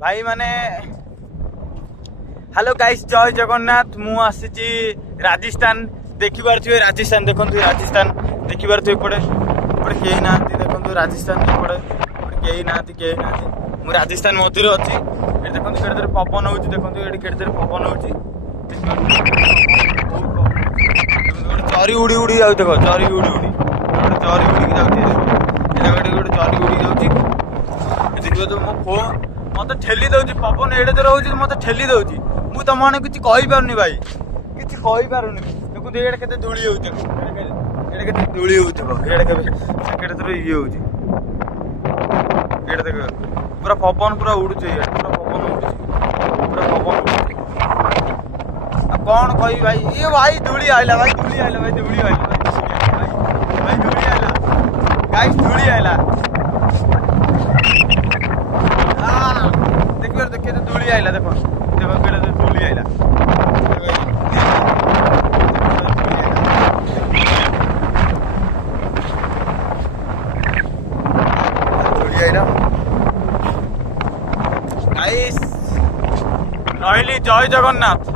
भाई माने hello guys जय जगन्नाथ मु आसी राजस्थान देखि पारथिबे राजस्थान देखंतु राजस्थान देखि पारथिबे एपटे एपटे केही नांती देखंतु राजस्थान एपटे केही नांती मु राजस्थान मध्य अछि ए देखंतु केडे पवन होउची देखंतु एडी केडे पवन होउची चरी उड़ी उड़ी जाउ देखो चरी उड़ी उड़ी चरी उड़ी जाउची देखो चरी उड़ी जाउची देखिबो तो मो फोन मत ठेली दउची पवन एडे जोर होउची मत ठेली दउची मु तम माने किछि कहि पारुनी भाई किछि कहि पारुनी देखु एडे केते धूली होउची एडे केते धूली होउची एडे केते तोर इए होउची एडे देख पूरा पवन पूरा उडुची पूरा पवन उडुची पूरा पवन उडुची आ कोन कहि भाई ए भाई धूली आइला भाई धूली आइला भाई धूली आइला भाई धूली आइला गाइस धूली आइला देखिए तो धूली आइला देखो देखो केडे धूली आइला धूली आइला गाइस रहली जय जगन्नाथ।